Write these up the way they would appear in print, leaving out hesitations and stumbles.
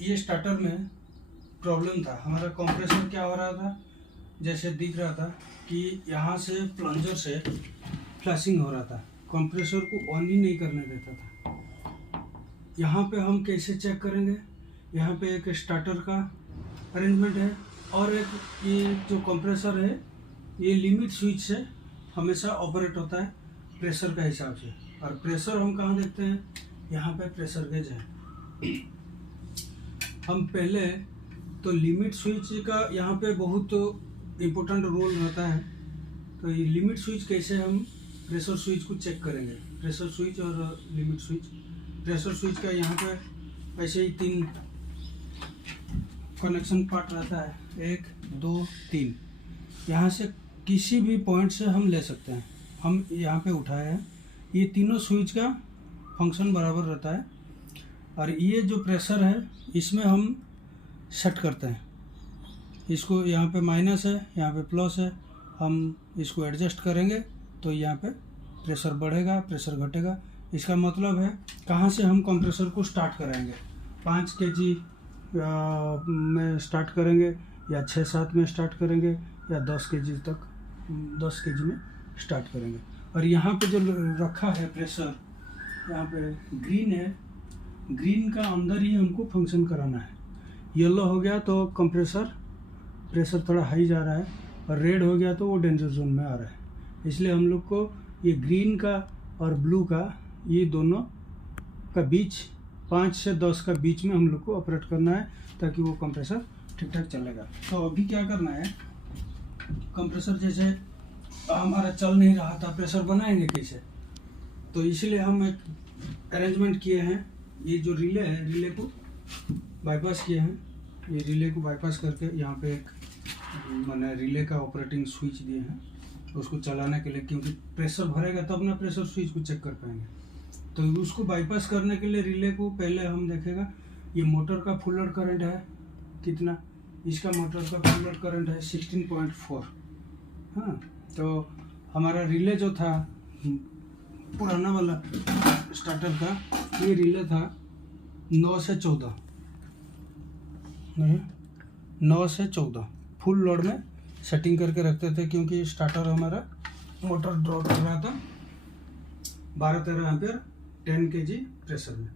ये स्टार्टर में प्रॉब्लम था। हमारा कंप्रेसर क्या हो रहा था, जैसे दिख रहा था कि यहाँ से प्लंजर से फ्लैशिंग हो रहा था, कंप्रेसर को ऑन ही नहीं करने देता था। यहाँ पे हम कैसे चेक करेंगे, यहाँ पे एक स्टार्टर का अरेंजमेंट है और एक ये जो कंप्रेसर है ये लिमिट स्विच से हमेशा ऑपरेट होता है प्रेशर का हिसाब से। और प्रेशर हम कहाँ देखते हैं, यहाँ पे प्रेशर गेज है। हम पहले तो लिमिट स्विच का यहाँ पे बहुत इम्पोर्टेंट रोल रहता है। तो ये लिमिट स्विच कैसे हम प्रेशर स्विच को चेक करेंगे, प्रेशर स्विच और लिमिट स्विच। प्रेशर स्विच का यहाँ पे ऐसे ही 3 कनेक्शन पार्ट रहता है, 1 2 3। यहाँ से किसी भी पॉइंट से हम ले सकते हैं। हम यहाँ पे उठाए हैं, ये तीनों स्विच का फंक्शन बराबर रहता है। और ये जो प्रेशर है इसमें हम सेट करते हैं, इसको यहाँ पे माइनस है, यहाँ पे प्लस है। हम इसको एडजस्ट करेंगे तो यहाँ पे प्रेशर बढ़ेगा, प्रेशर घटेगा। इसका मतलब है कहाँ से हम कंप्रेसर को स्टार्ट कराएंगे, 5 kg में स्टार्ट करेंगे या 6-7 में स्टार्ट करेंगे या 10 kg तक, 10 kg में स्टार्ट करेंगे। और यहाँ पे जो रखा है प्रेशर, यहाँ पे ग्रीन है, ग्रीन का अंदर ही हमको फंक्शन कराना है। येलो हो गया तो कंप्रेसर प्रेशर थोड़ा हाई जा रहा है, और रेड हो गया तो वो डेंजर जोन में आ रहा है। इसलिए हम लोग को ये ग्रीन का और ब्लू का, ये दोनों का बीच 5 से 10 का बीच में हम लोग को ऑपरेट करना है, ताकि वो कंप्रेसर ठीक ठाक चलेगा। तो अभी क्या करना है, कंप्रेसर जैसे हमारा चल नहीं रहा था, प्रेशर बनाएंगे कैसे, तो इसलिए हम एक अरेंजमेंट किए हैं। ये जो रिले है, रिले को बाईपास किए हैं। ये रिले को बाईपास करके यहाँ पे एक मैंने रिले का ऑपरेटिंग स्विच दिए हैं उसको चलाने के लिए, क्योंकि प्रेशर भरेगा तब ना प्रेशर स्विच को चेक कर पाएंगे। तो उसको बाईपास करने के लिए रिले को पहले हम देखेगा, ये मोटर का फुल लोड करंट है कितना, इसका मोटर का फुल लोड करंट है 16.4। हाँ, तो हमारा रिले जो था पुराना वाला स्टार्टर का, ये रिले था 9 से 14, 9 से 14 फुल लोड में सेटिंग करके रखते थे, क्योंकि स्टार्टर हमारा मोटर ड्रॉप कर रहा था 12-13 एम्पियर 10 kg प्रेशर में।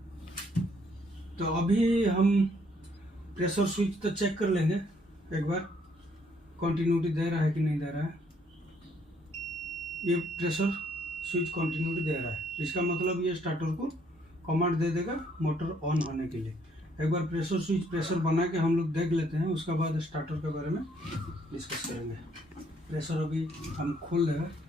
तो अभी हम प्रेशर स्विच तो चेक कर लेंगे एक बार, कंटिन्यूटी दे रहा है कि नहीं दे रहा है। ये प्रेशर स्विच कंटिन्यूटी दे रहा है, इसका मतलब ये स्टार्टर को कमांड दे देगा मोटर ऑन होने के लिए। एक बार प्रेशर स्विच प्रेशर बना के हम लोग देख लेते हैं, उसके बाद स्टार्टर के बारे में डिस्कस करेंगे। प्रेशर अभी हम खोल देंगे।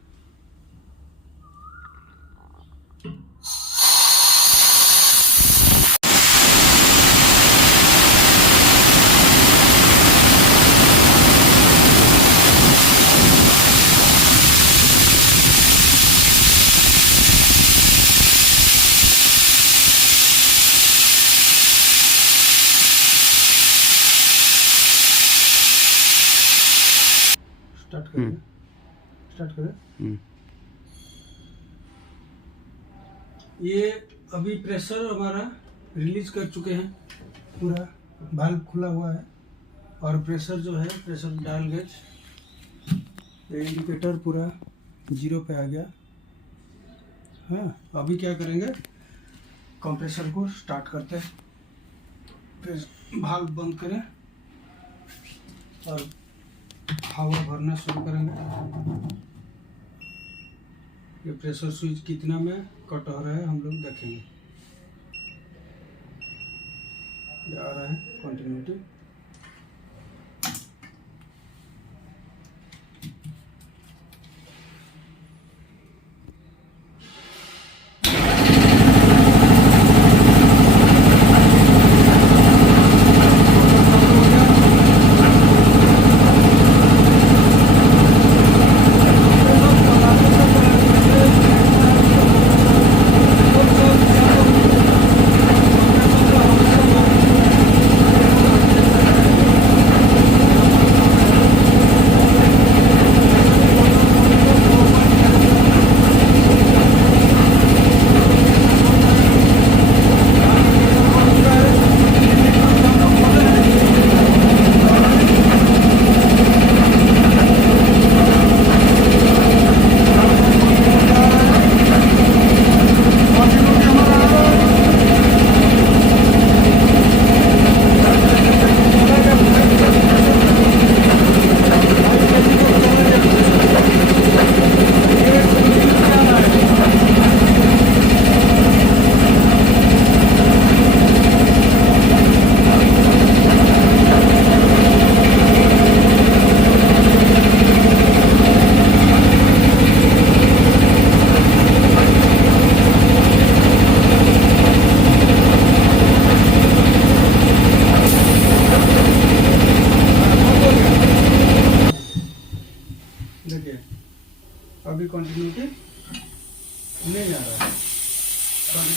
स्टार्ट करें। ये अभी प्रेशर हमारा रिलीज कर चुके हैं, पूरा वाल्व खुला हुआ है। और प्रेशर जो है, प्रेशर डायल गेज, ये इंडिकेटर पूरा 0 पे आ गया। हाँ, अभी क्या करेंगे, कंप्रेसर को स्टार्ट करते हैं। वाल्व बंद करें और हवा भरना शुरू करेंगे। ये प्रेशर स्विच कितना में कट हो रहा है हम लोग देखेंगे। ये आ रहा है कंटिन्यूटी।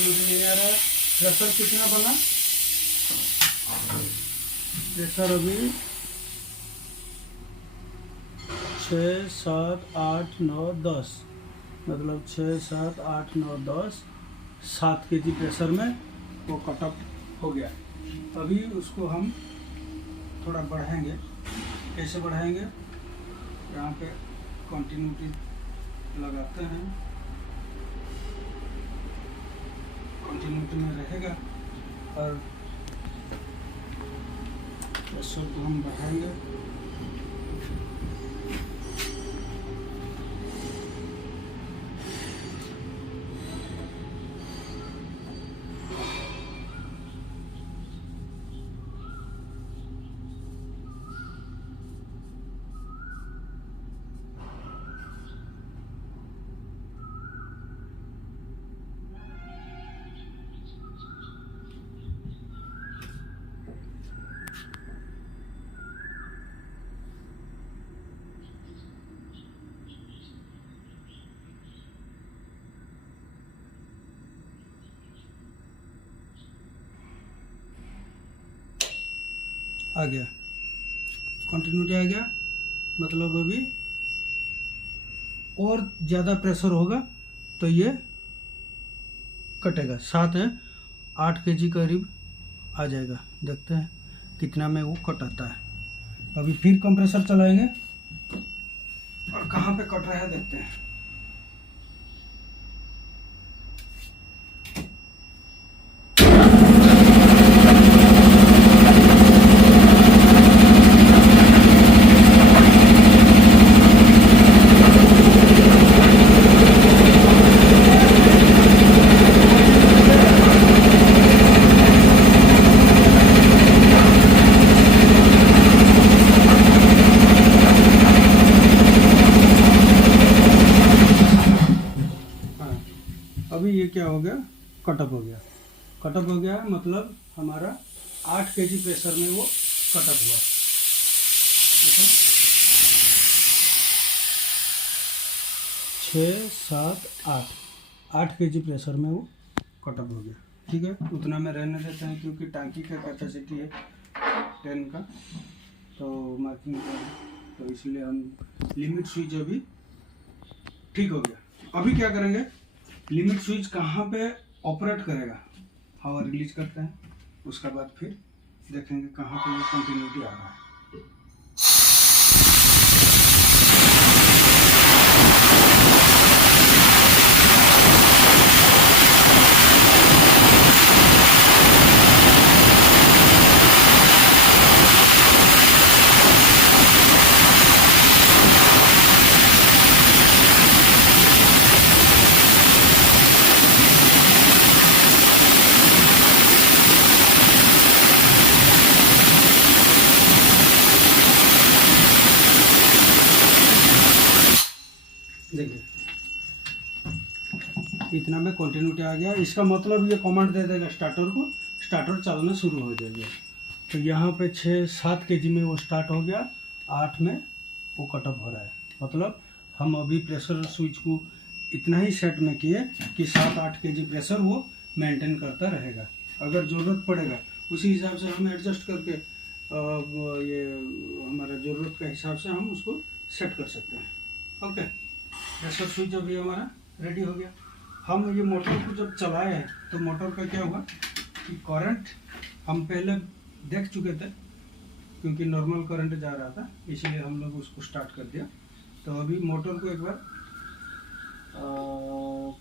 मुझे नहीं आ रहा है। प्रेशर कितना बना? प्रेशर अभी 6, 7, 8, 9, 10, मतलब 6, 7, 8, 9, 10, 7 kg प्रेशर में वो कटअप हो गया। अभी उसको हम थोड़ा बढ़ाएंगे। कैसे बढ़ाएंगे? यहाँ पे कंटिन्यूटी लगाते हैं, कंटिन्यूटी में रहेगा और प्रेशर को हम बढ़ाएंगे। आ गया, कंटिन्यूटी आ गया, मतलब अभी और ज़्यादा प्रेशर होगा तो ये कटेगा। 7 है, 8 kg करीब आ जाएगा। देखते हैं कितना में वो कटाता है। अभी फिर कंप्रेसर चलाएंगे और कहाँ पे कट रहा है देखते हैं। अभी ये क्या हो गया? कटअप हो गया। कटअप हो गया मतलब हमारा 8 kg प्रेशर में वो कटअप हुआ। देखो 6, 7, 8 kg प्रेशर में वो कटअप हो गया। ठीक है, उतना में रहने देते हैं क्योंकि टांकी का कैपेसिटी है 10 का, तो मार्किंग का, तो इसलिए हम लिमिट स्विच अभी ठीक हो गया। अभी क्या करेंगे? लिमिट स्विच कहाँ पे ऑपरेट करेगा, हवा रिलीज करते हैं, उसका बाद फिर देखेंगे कहाँ पे ये कंटिन्यूटी आ रहा है। देखिए इतना में कंटिन्यूटी आ गया। इसका मतलब ये कमांड दे देगा स्टार्टर को, स्टार्टर चलना शुरू हो जाएगा। तो यहाँ पे 6-7 kg में वो स्टार्ट हो गया, 8 में वो कटअप हो रहा है। मतलब हम अभी प्रेशर स्विच को इतना ही सेट में किए कि 7-8 kg प्रेशर वो मेंटेन करता रहेगा। अगर ज़रूरत पड़ेगा उसी हिसाब से हम एडजस्ट करके ये हमारा ज़रूरत के हिसाब से हम उसको सेट कर सकते हैं। ओके, प्रेशर स्विच अभी हमारा रेडी हो गया। हम ये मोटर को जब चलाए हैं तो मोटर का क्या हुआ कि करंट हम पहले देख चुके थे, क्योंकि नॉर्मल करंट जा रहा था, इसीलिए हम लोग उसको स्टार्ट कर दिया। तो अभी मोटर को एक बार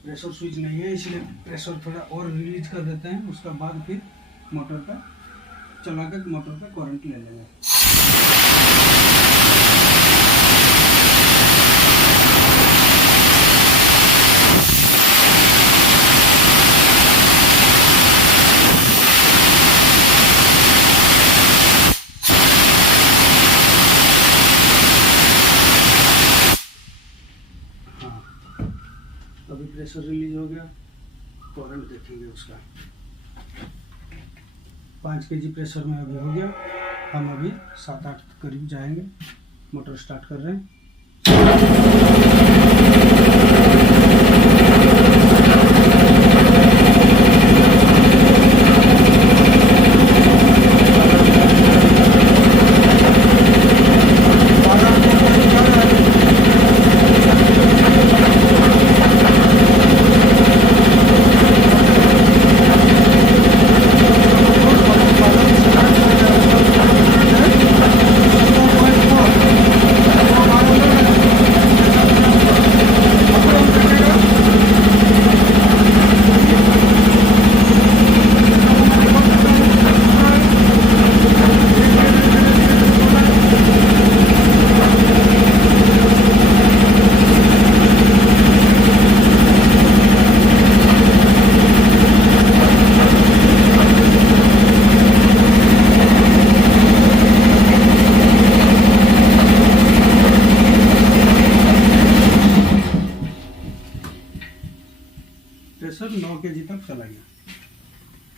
प्रेशर स्विच नहीं है इसलिए प्रेशर थोड़ा और रिलीज कर देते हैं, उसका बाद फिर मोटर का चला कर मोटर का करंट ले लेंगे। अभी प्रेशर रिलीज हो गया, करंट देखेंगे उसका। 5 kg प्रेशर में अभी हो गया। हम अभी 7-8 करीब जाएंगे। मोटर स्टार्ट कर रहे हैं। करेंगे।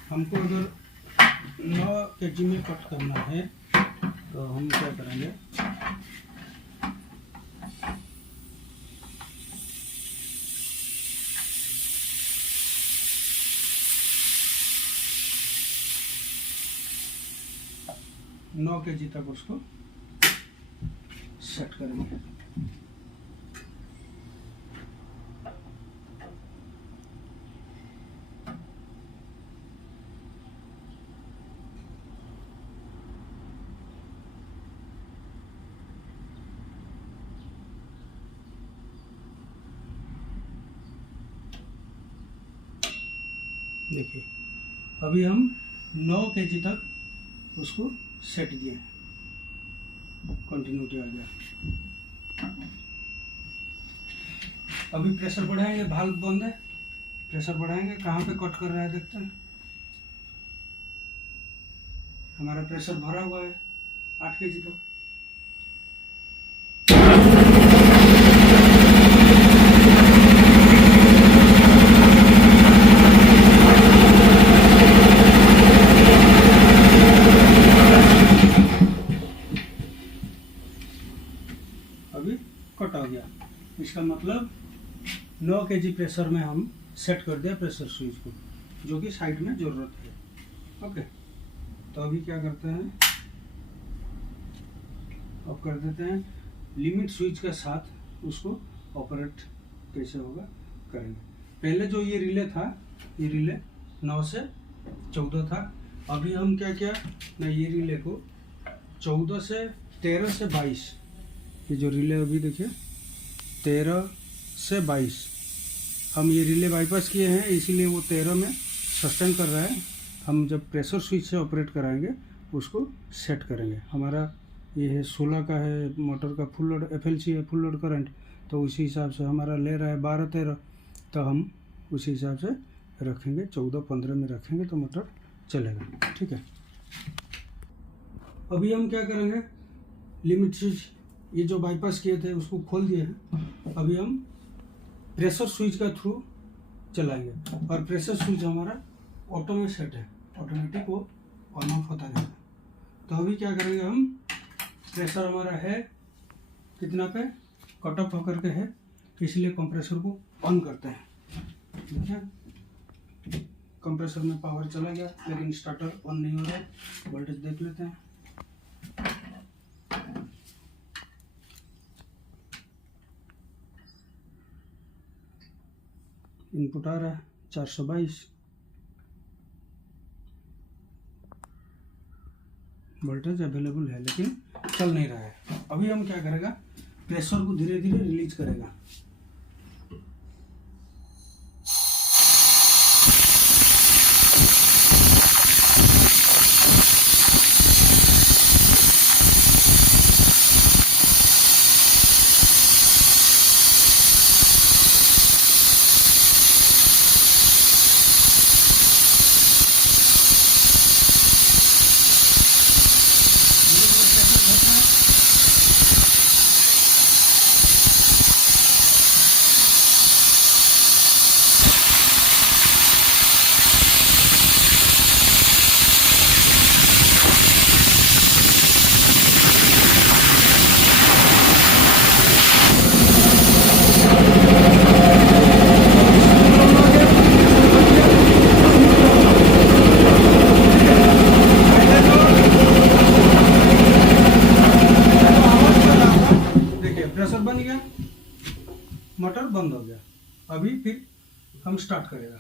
हमको अगर 9 kg में कट करना है तो हम क्या करेंगे, नौ के जी तक उसको सेट करेंगे। देखिए अभी हम 9 kg तक उसको सेट दिए हैं, कंटिन्यूटी आ गया। अभी प्रेशर बढ़ाएंगे, भाल्व बंद है, प्रेशर बढ़ाएंगे, कहाँ पे कट कर रहा है देखते हैं। हमारा प्रेशर भरा हुआ है 8 kg तक। अभी कट हो गया, इसका मतलब 9 kg प्रेशर में हम सेट कर दिया प्रेशर स्विच को, जो कि साइड में ज़रूरत है। ओके, तो अभी क्या करते हैं, अब कर देते हैं लिमिट स्विच के साथ उसको ऑपरेट कैसे होगा करेंगे। पहले जो ये रिले था, ये रिले 9 से 14 था। अभी हम क्या किया ना, ये रिले को 14 से 13 से 22, ये जो रिले अभी देखिए 13 से 22 हम ये रिले बाईपास किए हैं, इसीलिए वो 13 में सस्टेन कर रहा है। हम जब प्रेशर स्विच से ऑपरेट कराएंगे उसको सेट करेंगे। हमारा ये है 16 का है, मोटर का फुल लोड FLC है, फुल लोड करंट, तो उसी हिसाब से हमारा ले रहा है 12-13, तो हम उसी हिसाब से रखेंगे, 14-15 में रखेंगे तो मोटर चलेगा। ठीक है, अभी हम क्या करेंगे, लिमिट स्विच ये जो बाईपास किए थे उसको खोल दिए हैं। अभी हम प्रेशर स्विच का थ्रू चलाएंगे, और प्रेशर स्विच हमारा ऑटो में सेट है, ऑटोमेटिक वो ऑन ऑफ होता जाएगा। तो अभी क्या करेंगे, हम प्रेशर हमारा है कितना पे, कट ऑफ होकर के है, इसलिए कंप्रेसर को ऑन करते हैं। देखिए कंप्रेसर में पावर चला गया, लेकिन स्टार्टर ऑन नहीं हो रहा है। वोल्टेज देख लेते हैं। इनपुट आ रहा है 422, वोल्टेज अवेलेबल है लेकिन चल नहीं रहा है। अभी हम क्या करेगा, प्रेशर को धीरे धीरे रिलीज करेगा। मोटर बंद हो गया। अभी फिर हम स्टार्ट करेगा।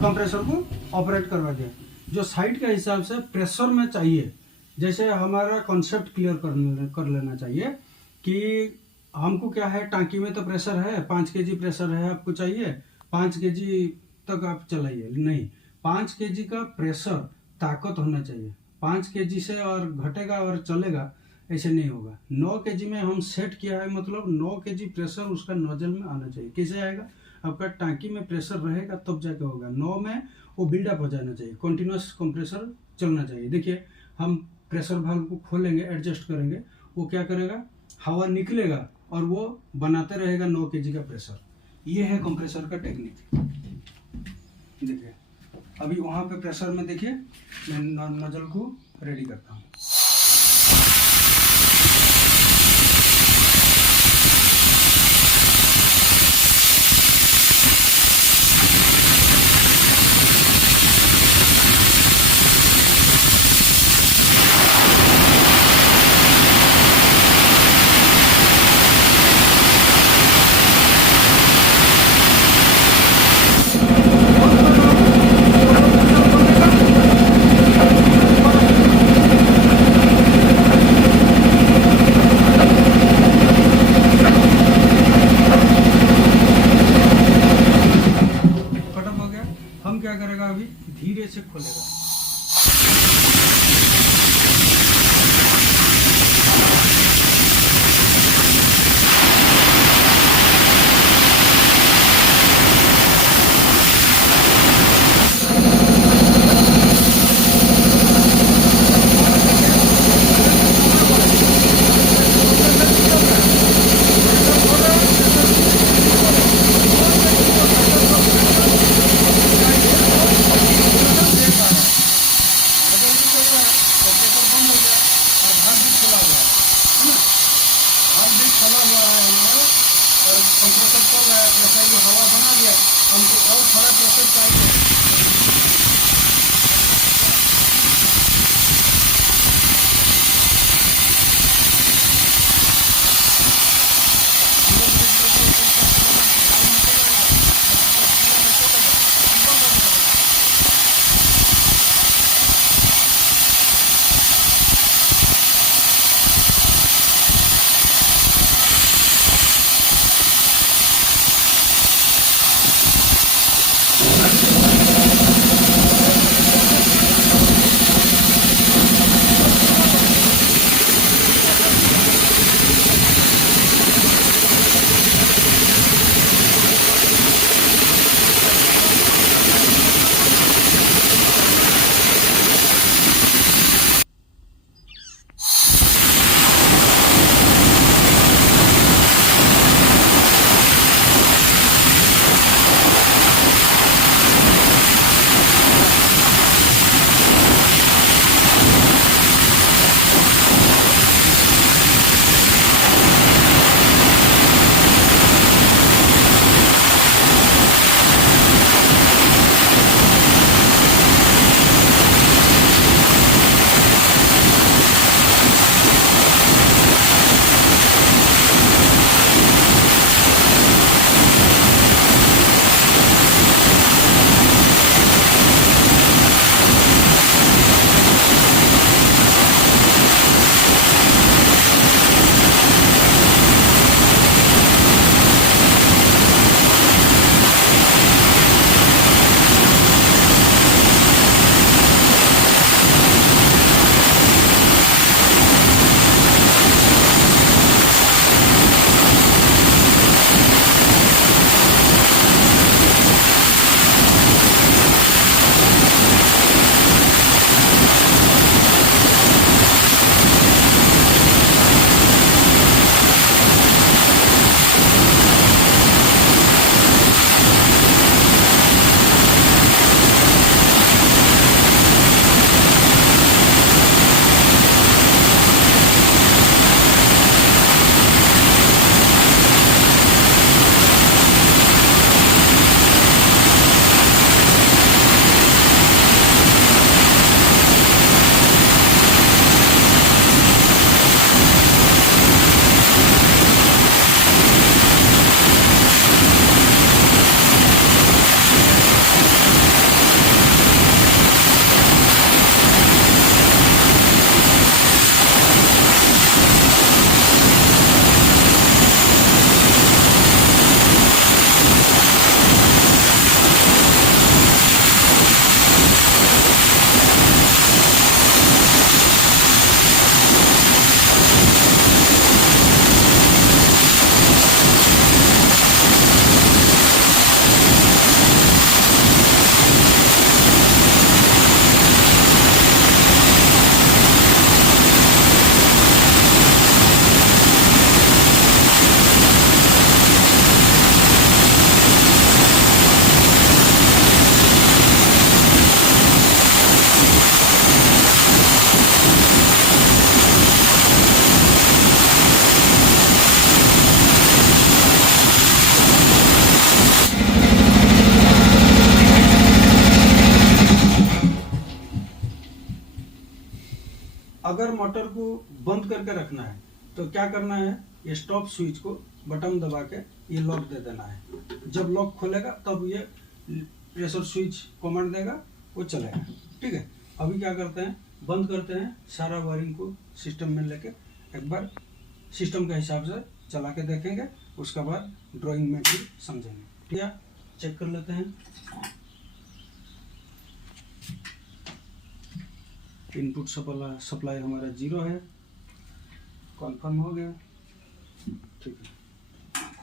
कंप्रेसर को ऑपरेट करवा दिया। जो साइड के हिसाब से प्रेशर में चाहिए, जैसे हमारा कॉन्सेप्ट क्लियर कर लेना चाहिए कि हमको क्या है, टांकी में तो प्रेशर है 5 kg प्रेशर है, आपको चाहिए 5 kg तक आप चलाइए, नहीं 5 kg का प्रेशर ताकत होना चाहिए। 5 केजी से और घटेगा और चलेगा ऐसे नहीं होगा। 9 केजी में हम सेट किया है, मतलब 9 केजी प्रेशर उसका नोजल में आना चाहिए। कैसे आएगा? आपका टांकी में प्रेशर रहेगा तब जाके होगा। 9 में वो बिल्डअप हो जाना चाहिए, कंटिन्यूस कंप्रेसर चलना चाहिए। देखिए हम प्रेशर वाल्व को खोलेंगे, एडजस्ट करेंगे, वो क्या करेगा, हवा निकलेगा और वो बनाते रहेगा 9 केजी का प्रेशर। ये है कंप्रेसर का टेक्निक। देखिए अभी वहाँ पे प्रेशर में देखिए मैं नोजल को रेडी करता हूँ। हम क्या करेगा, अभी धीरे से खोलेगा। कंप्रेसर चल रहा है, प्रेशर में हवा बना लिया, हमको और थोड़ा प्रेशर चाहिए। अगर मोटर को बंद करके रखना है तो क्या करना है, ये स्टॉप स्विच को बटन दबा के ये लॉक दे देना है। जब लॉक खोलेगा तब ये प्रेशर स्विच कमांड देगा, वो चलेगा। ठीक है, अभी क्या करते हैं, बंद करते हैं, सारा वायरिंग को सिस्टम में लेके एक बार सिस्टम के हिसाब से चला के देखेंगे, उसके बाद ड्राइंग में भी समझेंगे। ठीक है, चेक कर लेते हैं। इनपुट सप्लाई हमारा 0 है, कन्फर्म हो गया। ठीक है,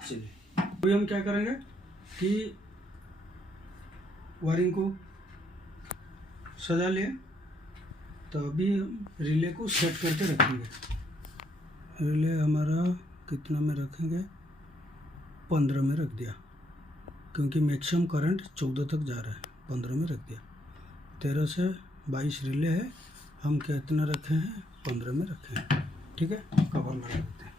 चलिए अभी हम क्या करेंगे कि वायरिंग को सजा लिए, तो अभी हम रिले को सेट करके रखेंगे। रिले हमारा कितना में रखेंगे, 15 में रख दिया, क्योंकि मैक्सिमम करंट 14 तक जा रहा है, 15 में रख दिया। 13 से 22 रिले है, हम कितना रखे हैं, 15 में रखे हैं। ठीक है, कवर लगा देते हैं।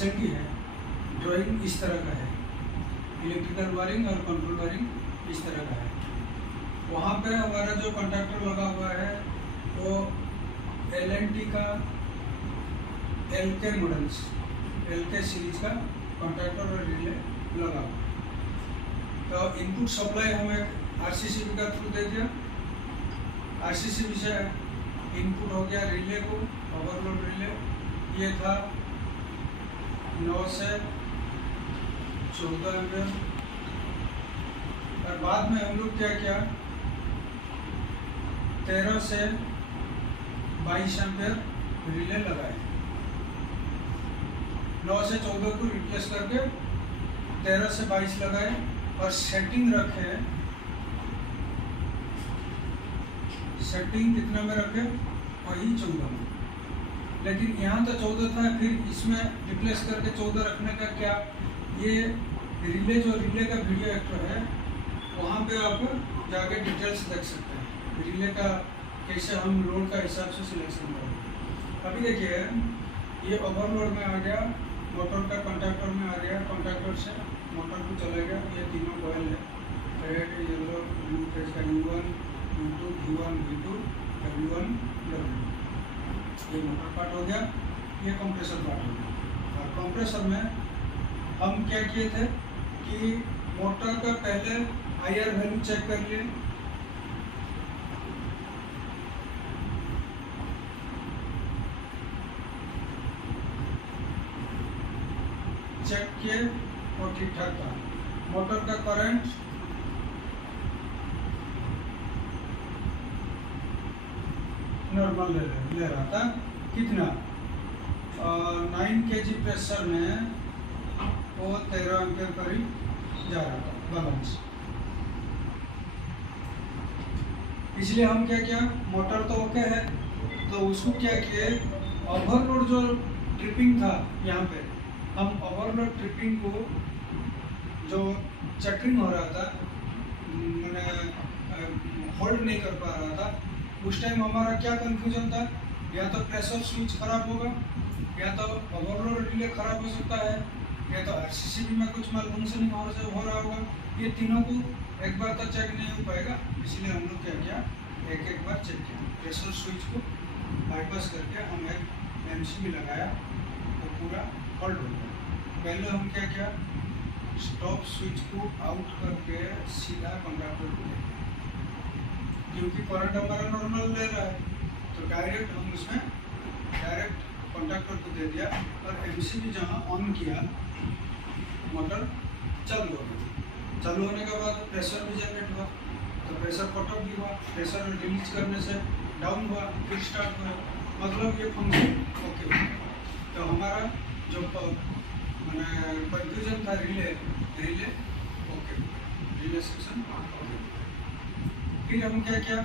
रिसेंटली है, ड्राइंग इस तरह का है, इलेक्ट्रिकल वायरिंग और कंट्रोल वायरिंग इस तरह का है। वहाँ पे हमारा जो कॉन्टैक्टर लगा हुआ है वो LNT का LK मॉडल्स, LK सीरीज का कॉन्टैक्टर और रिले लगा हुआ है। तो इनपुट सप्लाई हम एक RCCB का थ्रू दे दिया, RCCB से इनपुट हो गया रिले को, ओवरलोड रिले। ये था 9 से 14 एम्पियर। और बाद में हम लोग क्या किया, 13 से 22 एम्पियर रिले लगाए। 9 से 14 को रिप्लेस करके 13 से 22 लगाए और सेटिंग रखे, सेटिंग कितना में रखे, वही 14 में। लेकिन यहाँ तो 14 था, फिर इसमें रिप्लेस करके 14 रखने का क्या, ये रिले जो रिले का वीडियो एक्टर है वहाँ पे आप जाके डिटेल्स देख सकते हैं रिले का कैसे हम लोड का हिसाब से सिलेक्शन करें। अभी देखिए ये ओवरलोड में आ गया, मोटर का कॉन्टैक्टर में आ गया, कॉन्टैक्टर से मोटर को चला गया। ये तीनों कॉइल है, रेड येलो ब्लू फेज का U1 U2 V1 V2 W1 W। ये मोटर पार्ट हो गया, ये कंप्रेसर पार्ट हो गया। और कंप्रेसर में हम क्या किए थे कि मोटर का पहले IR वैल्यू चेक कर लिए, चेक किए और ठीक ठाक था। मोटर का करंट नॉर्मल ले रहा था, कितना 9 kg प्रेशर में वो 13 एम्पियर करीब जा रहा था बैलेंस। इसलिए हम क्या किया, मोटर तो ओके है तो उसको क्या किए, ओवरलोड जो ट्रिपिंग था यहाँ पे, हम ओवरलोड ट्रिपिंग को जो चेकिंग हो रहा था, मैंने होल्ड नहीं कर पा रहा था, उस टाइम हमारा क्या कंफ्यूजन था, या तो प्रेशर स्विच खराब होगा, या तो ओवरलोड रिले खराब हो सकता है, या तो RCCB में कुछ मालफंक्शनिंग हो रहा होगा। ये तीनों को एक बार तो चेक नहीं हो पाएगा, इसलिए हम लोग क्या किया, एक बार चेक किया। प्रेशर स्विच को बाईपास करके हम एक MCB लगाया तो पूरा होल्ड हो गया। पहले हम क्या किया, स्टॉप स्विच को आउट करके सीधा कॉन्टैक्टर को दे दिया, क्योंकि करंट हमारा नॉर्मल ले रहा है तो डायरेक्ट हम उसमें डायरेक्ट कॉन्टैक्टर को दे दिया। और MCB जहाँ ऑन किया मोटर चालू हो गई। चालू होने के बाद प्रेशर भी जनरेट हुआ, तो प्रेशर कट ऑफ भी हुआ, प्रेशर रिलीज करने से डाउन हुआ, फिर स्टार्ट हुआ, मतलब ये फंक्शन ओके हो गया। तो हमारा जो मैंने कंफ्यूजन था relay okay, relay section okay. फिर हम क्या किया,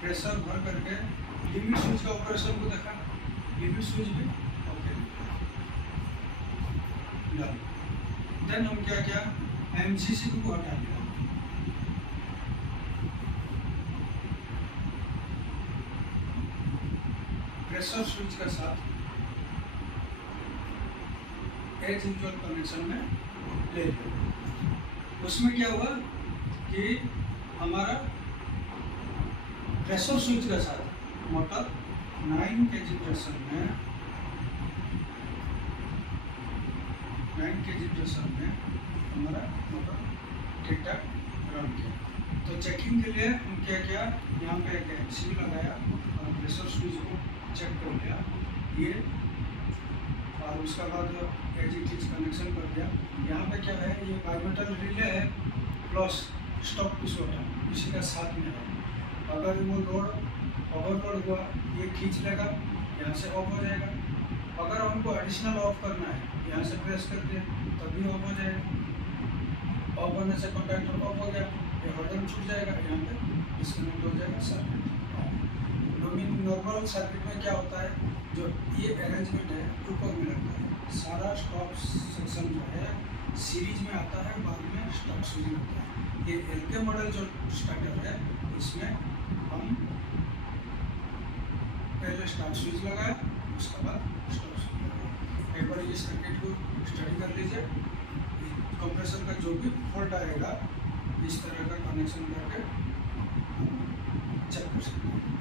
प्रेशर भर करके लिमिट स्विच का ऑपरेशन को देखा, लिमिट स्विच भी ओके। देन हम क्या किया, MCCB को हटा दिया, प्रेशर स्विच के साथ एज यूजुअल कनेक्शन में ले लिया। उसमें क्या हुआ कि हमारा प्रेशर स्विच के साथ मोटर 9 kg प्रेशर में 9 kg प्रेशर में हमारा मोटर ठीक ठाक रन किया। तो चेकिंग के लिए हम क्या किया, यहाँ पे एक MCB लगाया और प्रेशर स्विच को चेक कर लिया ये, और उसका बाद एज कनेक्शन कर दिया। यहाँ पे क्या है, ये बाइमेटल रिले है प्लस स्टॉप पुश बटन इसी का साथ में है। अगर वो लोड ओवरलोड हुआ ये खींच लेगा, यहाँ से ऑफ हो जाएगा। अगर हमको एडिशनल ऑफ करना है, यहाँ से प्रेस करके तभी ऑफ हो जाएगा। ऑफ होने से कॉन्टैक्टर ऑफ हो गया, ये हर्डल छूट जाएगा, यहाँ पे डिस्कनेक्ट हो जाएगा सर्किट। नॉर्मल सर्किट में क्या होता है, जो ये अरेंजमेंट है ऊपर में लगता है, सारा स्टॉप सेक्शन जो है सीरीज में आता है, बाद में स्टॉप स्विच होता है। ये LK मॉडल जो स्टार्टर है इसमें हम पहले स्टार्ट स्विच लगाया, उसके बाद स्टॉप स्विच लगाया। एक बार ये सर्किट को स्टडी कर लीजिए। कंप्रेसर का जो भी फॉल्ट आएगा इस तरह का कनेक्शन करके चेक कर सकते हैं।